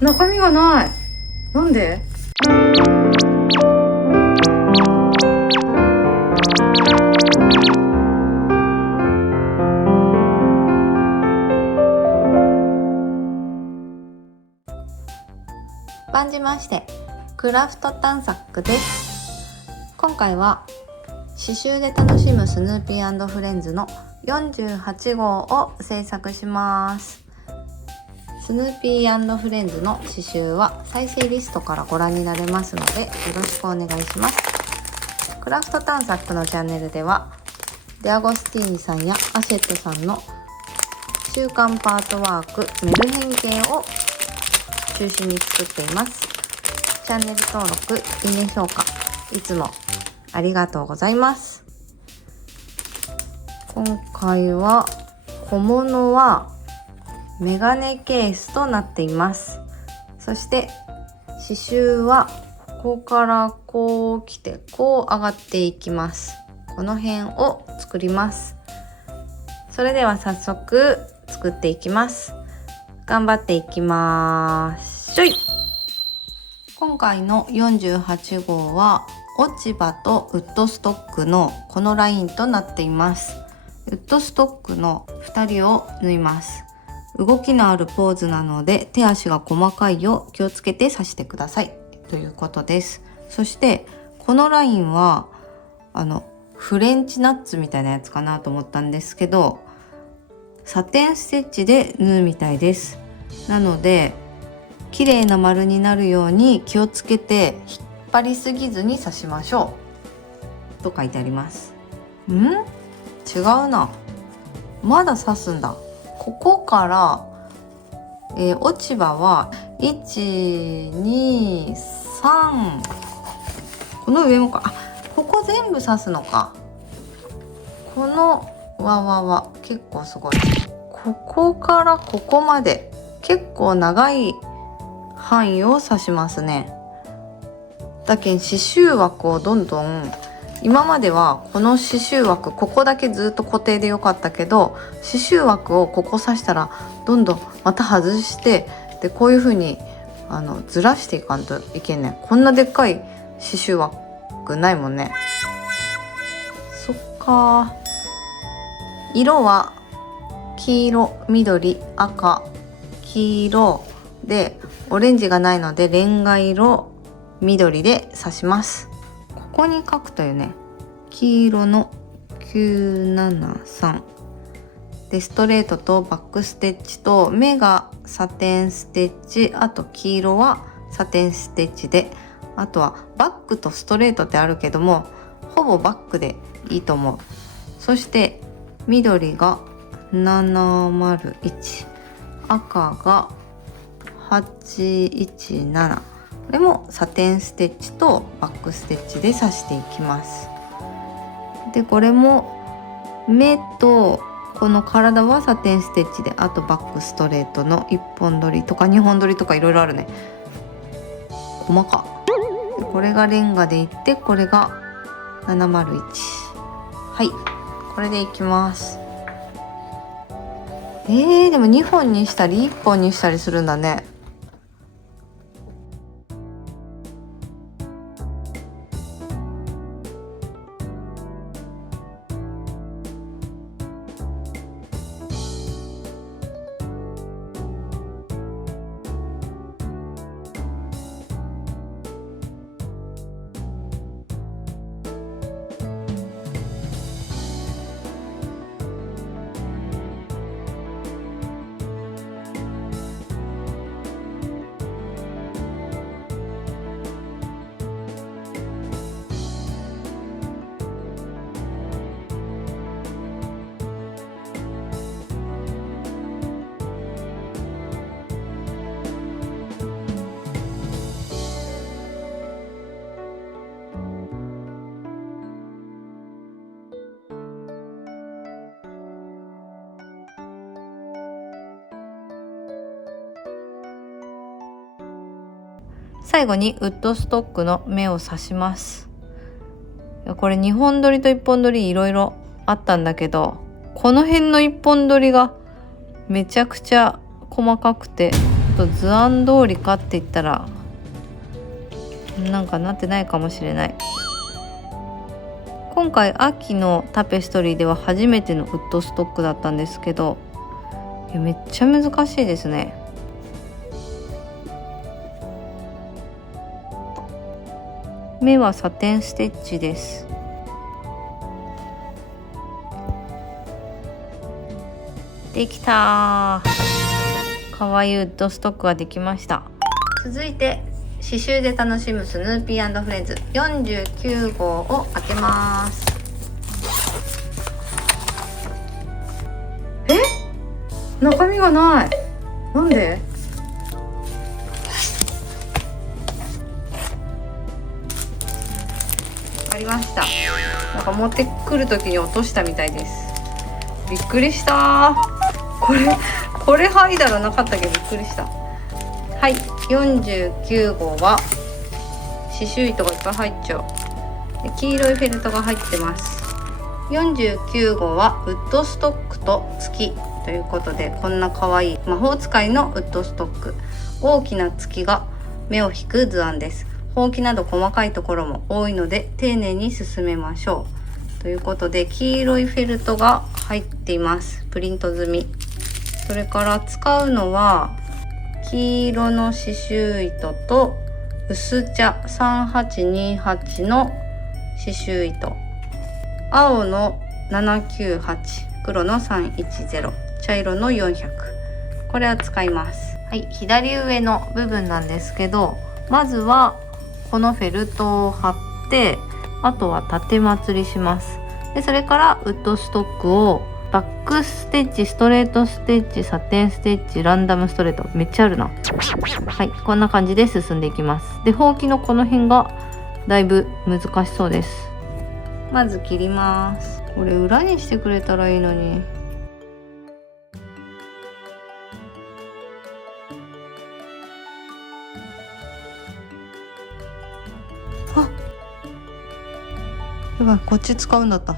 中身がない。なんで？番じましてクラフト探索です。今回は刺繍で楽しむスヌーピー&フレンズの48号を制作します。スヌーピー&フレンズの刺繍は再生リストからご覧になれますのでよろしくお願いします。クラフト探索のチャンネルではデアゴスティーニさんやアシェットさんの週刊パートワークメルヘン系を中心に作っています。チャンネル登録、いいね評価いつもありがとうございます。今回は小物はメガネケースとなっています。そして刺繍はここからこう来てこう上がっていきます。この辺を作ります。それでは早速作っていきます。頑張っていきます。しょい。今回の48号は落ち葉とウッドストックのこのラインとなっています。ウッドストックの2人を縫います。動きのあるポーズなので手足が細かいよう気をつけて刺してくださいということです。そしてこのラインはフレンチナッツみたいなやつかなと思ったんですけど、サテンステッチで縫うみたいです。なので綺麗な丸になるように気をつけて引っ張りすぎずに刺しましょうと書いてあります。違うな。まだ刺すんだ。ここから、落ち葉は1、2、3この上もか。ここ全部刺すのか。このわ結構すごい。ここからここまで結構長い範囲を刺しますね。だけん刺繍枠をどんどん、今まではこの刺繍枠ここだけずっと固定でよかったけど、刺繍枠をここ刺したらどんどんまた外して、でこういう風にずらしていかんといけんね。こんなでっかい刺繍枠ないもんね。そっか。色は黄色、緑、赤、黄色でオレンジがないのでレンガ色、緑で刺します。ここに書くというね、黄色の973でストレートとバックステッチと目がサテンステッチ、あと黄色はサテンステッチで、あとはバックとストレートってあるけどもほぼバックでいいと思う。そして緑が701、赤が817、これもサテンステッチとバックステッチで刺していきます。でこれも目とこの体はサテンステッチで、あとバックストレートの1本取りとか2本取りとかいろいろあるね。細かでこれがレンガでいって、これが701。はい、これでいきます。でも2本にしたり1本にしたりするんだね。最後にウッドストックの目を刺します。これ2本取りと1本取りいろいろあったんだけど、この辺の1本取りがめちゃくちゃ細かくてと図案通りかって言ったらなんかなってないかもしれない。今回秋のタペストリーでは初めてのウッドストックだったんですけど、いやめっちゃ難しいですね。目はサテンステッチです。できたー。かわいいウッドストックができました。続いて刺繍で楽しむスヌーピー&フレンズ49号を開けます。中身がない。なんで？ありました。なんか持ってくる時に落としたみたいです。びっくりしたー。これはいだらなかったけどびっくりした。はい、49号は刺繍糸がいっぱい入っちゃう。で黄色いフェルトが入ってます。49号はウッドストックと月ということで、こんな可愛い魔法使いのウッドストック。大きな月が目を引く図案です。ほうきなど細かいところも多いので丁寧に進めましょうということで、黄色いフェルトが入っています。プリント済み。それから使うのは黄色の刺繍糸と薄茶3828の刺繍糸、青の798、黒の310、茶色の400、これを使います。はい、左上の部分なんですけど、まずはこのフェルトを貼って、あとは縦まつりします。でそれからウッドストックをバックステッチ、ストレートステッチ、サテンステッチ、ランダムストレート、めっちゃあるな。はい、こんな感じで進んでいきます。でほうきのこの辺がだいぶ難しそうです。まず切ります。これ裏にしてくれたらいいのに。あ、やばい、こっち使うんだった。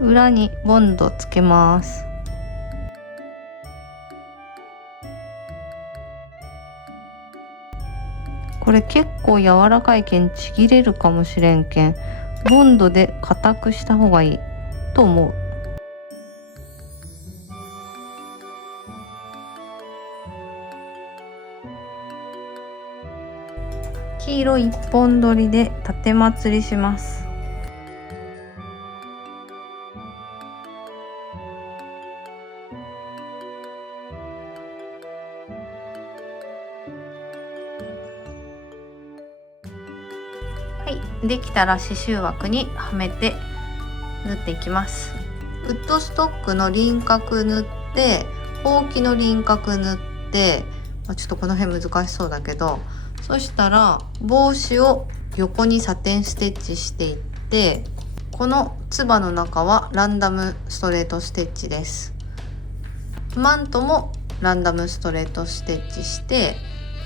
裏にボンドつけます。これ結構柔らかいけんちぎれるかもしれんけん、ボンドで固くした方がいいと思う。黄色一本取りで縦まつりします。はい、できたら刺繍枠にはめて縫っていきます。ウッドストックの輪郭縫って、ほうきの輪郭縫って、ちょっとこの辺難しそうだけど、そしたら帽子を横にサテンステッチしていって、このつばの中はランダムストレートステッチです。マントもランダムストレートステッチして、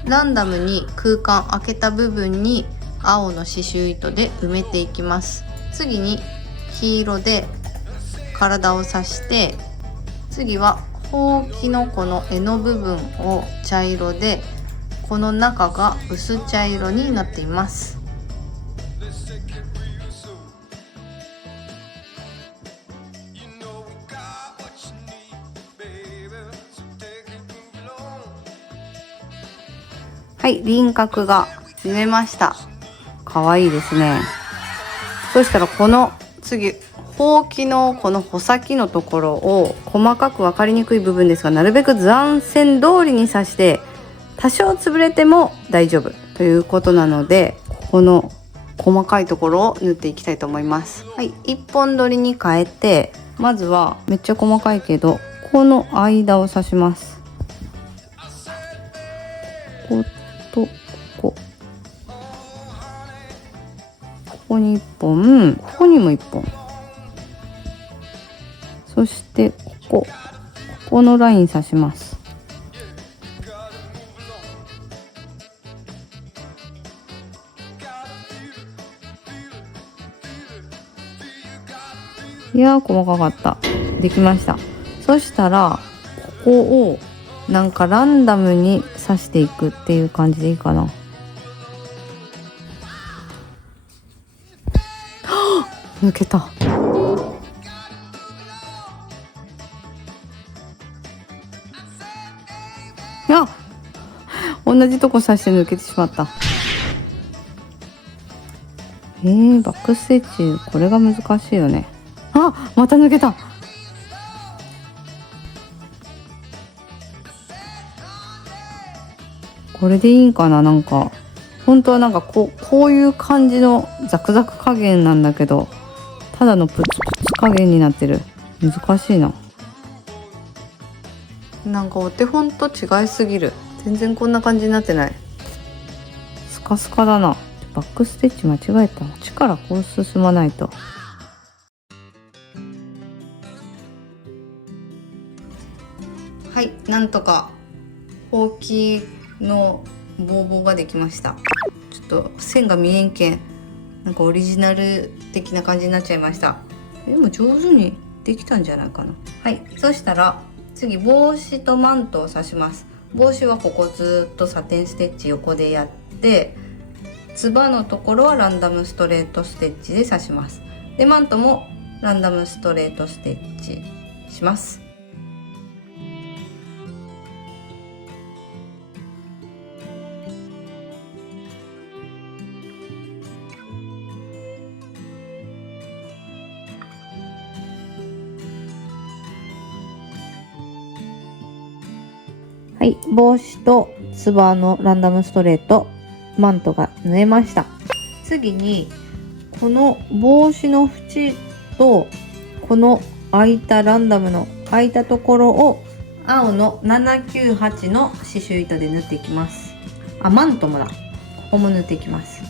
ランダムに空間空けた部分に青の刺繍糸で埋めていきます。次に黄色で体を刺して、次はほうきのこの柄の部分を茶色で、この中が薄茶色になっています。はい、輪郭が縫えました。かわいいですね。そしたらこの次、ほうきのこの穂先のところを細かく分かりにくい部分ですが、なるべく図案線通りに刺して、多少潰れても大丈夫ということなので、この細かいところを縫っていきたいと思います。はい、一本取りに変えて、まずはめっちゃ細かいけどこの間を刺します。こことここに1本、ここにも1本、そしてここのライン刺します。いやー細かかった。できました。そしたらここをなんかランダムに刺していくっていう感じでいいかな。はぁ抜けた。あ、同じとこ刺して抜けてしまった。バックステッチこれが難しいよね。あ、また抜けた。これでいいんかな。なんか本当はなんかこういう感じのザクザク加減なんだけど、ただのプツプツ加減になってる。難しいな。なんかお手本と違いすぎる。全然こんな感じになってない。スカスカだな。バックステッチ間違えた。力こう進まないと。はい、なんとかほうきのボーボーができました。ちょっと線が見えんけん、なんかオリジナル的な感じになっちゃいました。でも上手にできたんじゃないかな。はい、そしたら次帽子とマントを刺します。帽子はここずっとサテンステッチ横でやって、つばのところはランダムストレートステッチで刺します。でマントもランダムストレートステッチします。はい、帽子とつばのランダムストレート、マントが縫えました。次にこの帽子の縁とこの開いたランダムの開いたところを青の798の刺繍糸で縫っていきます。あ、マントもだ。ここも縫っていきます。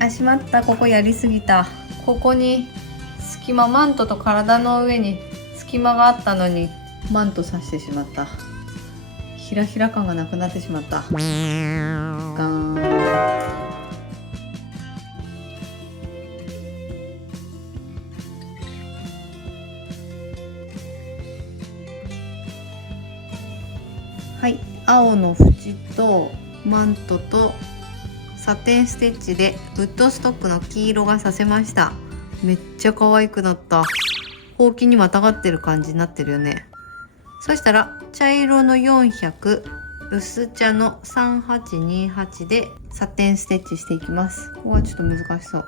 あ、しまった。ここやりすぎた。ここに隙間、マントと体の上に隙間があったのにマント刺してしまった。ひらひら感がなくなってしまった。ガーン。はい、青の縁とマントとサテンステッチでウッドストックの黄色が刺せました。めっちゃ可愛くなった。ほうきにまたがってる感じになってるよね。そしたら茶色の400、薄茶の3828でサテンステッチしていきます。ここはちょっと難しそう。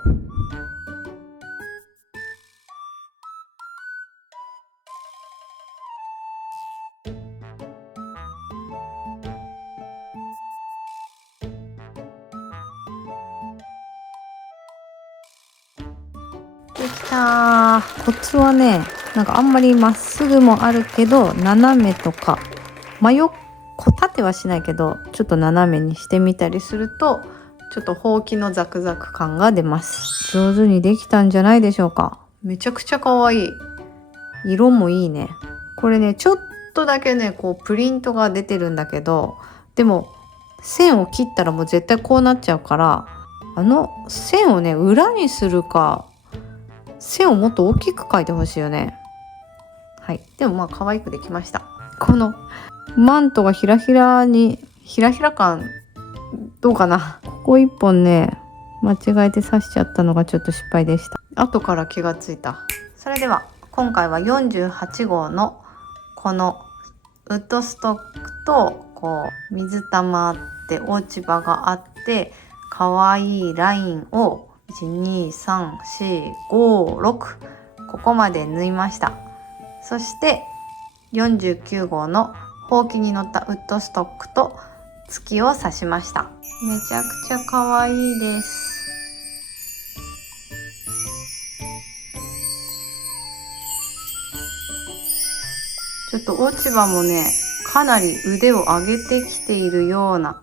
できた。コツはね、なんかあんまりまっすぐもあるけど斜めとか真横縦はしないけどちょっと斜めにしてみたりするとちょっとほうきのザクザク感が出ます。上手にできたんじゃないでしょうか。めちゃくちゃ可愛い。色もいいね。これね、ちょっとだけねこうプリントが出てるんだけど、でも線を切ったらもう絶対こうなっちゃうから、あの線をね裏にするか線をもっと大きく描いてほしいよね。はい、でもまあ可愛くできました。このマントがひらひら感どうかな。ここ一本ね間違えて刺しちゃったのがちょっと失敗でした。後から気がついた。それでは今回は48号のこのウッドストックとこう水玉って落ち葉があって可愛いラインを12345ここまで縫いました。そして49号のほうきに乗ったウッドストックと月を刺しました。めちゃくちゃ可愛いです。ちょっと落ち葉もねかなり腕を上げてきているような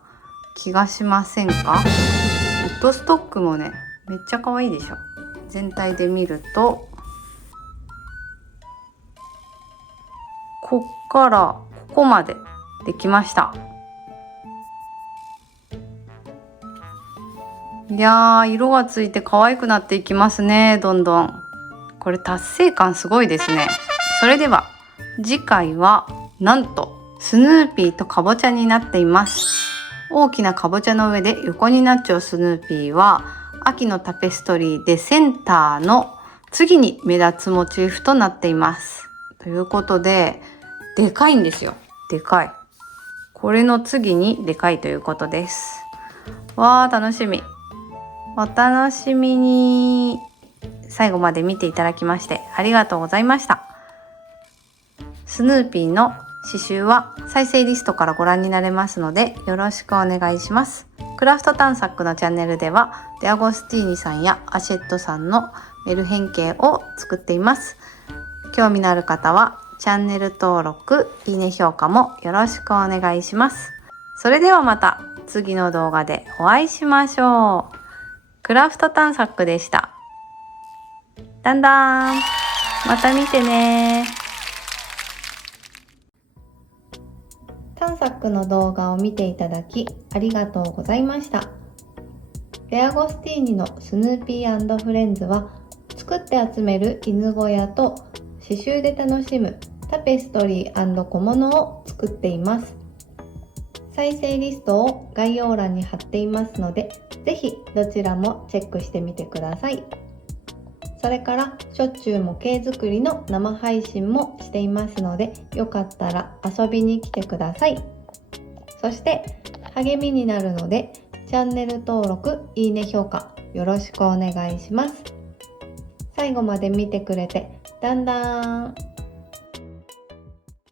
気がしませんか？ウッドストックもねめっちゃ可愛いでしょ。全体で見るとこっからここまでできました。いやー、色がついて可愛くなっていきますね、どんどん。これ達成感すごいですね。それでは次回はなんとスヌーピーとかぼちゃになっています。大きなかぼちゃの上で横になっちゃうスヌーピーは秋のタペストリーでセンターの次に目立つモチーフとなっています。ということで、でかいんですよ。でかい。これの次にでかいということです。わー、楽しみ。お楽しみに。最後まで見ていただきましてありがとうございました。スヌーピーの刺繍は再生リストからご覧になれますのでよろしくお願いします。クラフト探索のチャンネルではデアゴスティーニさんやアシェットさんのメルヘン系を作っています。興味のある方はチャンネル登録、いいね評価もよろしくお願いします。それではまた次の動画でお会いしましょう。クラフト探索でした。だんだんまた見てね。探索の動画を見ていただきありがとうございました。デアゴスティーニのスヌーピー&フレンズは作って集める犬小屋と刺繍で楽しむタペストリー&小物を作っています。再生リストを概要欄に貼っていますので、ぜひどちらもチェックしてみてください。それからしょっちゅう模型作りの生配信もしていますので、よかったら遊びに来てください。そして励みになるので、チャンネル登録、いいね評価よろしくお願いします。最後まで見てくれてだんだん